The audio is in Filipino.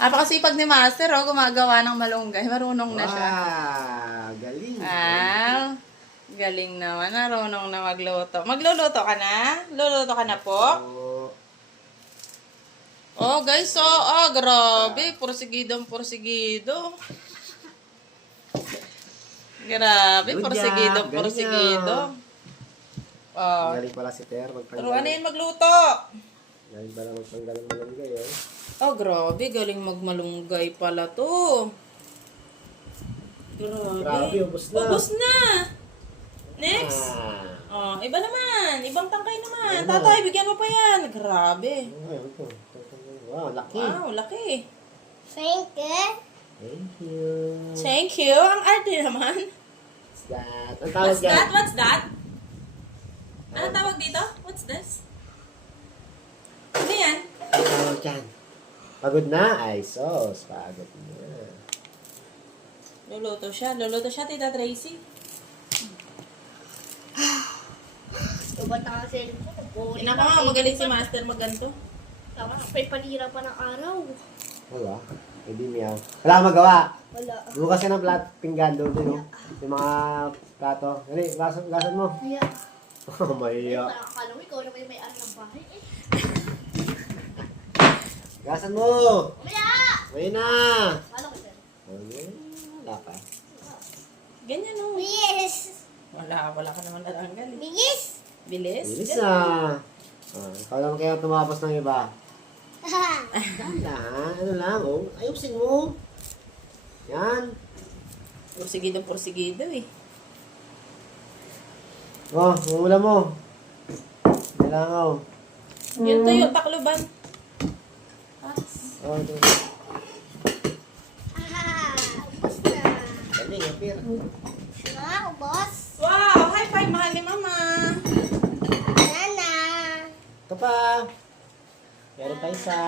Napakasipag ni Master, oh, gumagawa ng malunggay. Marunong na siya. Galing. Galing naman. Marunong na magluto. Magluluto ka na? Luluto ka na po? Oo. Oh, guys, grabe. Porsigidong porsigido. Grabe, Good porsigidong job. Galing porsigido. Oh. Galing pala si Ter. Turuan na yun magluto. Galing pala magpanggal ng malunggay, eh. Oh, grabe. Galing magmalunggay pala to. Grabe, ubos na. Ubos na. Next. Oh, iba naman. Ibang tangkay naman. Tatay, bigyan mo pa yan. Grabe. Wow, laki. Wow, laki. Thank you. Thank you. Ang arte naman. What's that? Ang tawag What's yan? that? What's that? Ano tawag dito? What's this? Ano yan? Ang tawag yan? Pagod na? Ay, sos. Pagod na. Luluto siya. Luluto siya, Tita Tracy. Tubat na kasi cellphone. Pinaka nga, magaling si Master maganto. Tama, may panira pa ng araw. Wala. Hindi meow. Wala kang magawa. Wala. Bukas ka ng pinggan doon din, no? Yung mga plato. Dali, gasan mo. Kaya, Oh, mahiya. parang akala mo, ikaw na may ari ng bahay. Gasan mo! Kaya! May na! Ano ko dyan? Okay. Wala pa. Ganyan o. Yes! Wala ka naman natanggal. Bingis! Bilis. Bilis na. Ikaw lang kaya tumapos ng iba. Wala, ano lang, oh. Ayusin mo. Yan. Porsigido eh. Oh, umula mo. Kailangan, oh. Yun to yung takloban. Oh, ito. Ubus na. Galing, apir. Ubos. Wow! High five, mahal ni Mama. Wala na. Ito pa. Meron pa isa.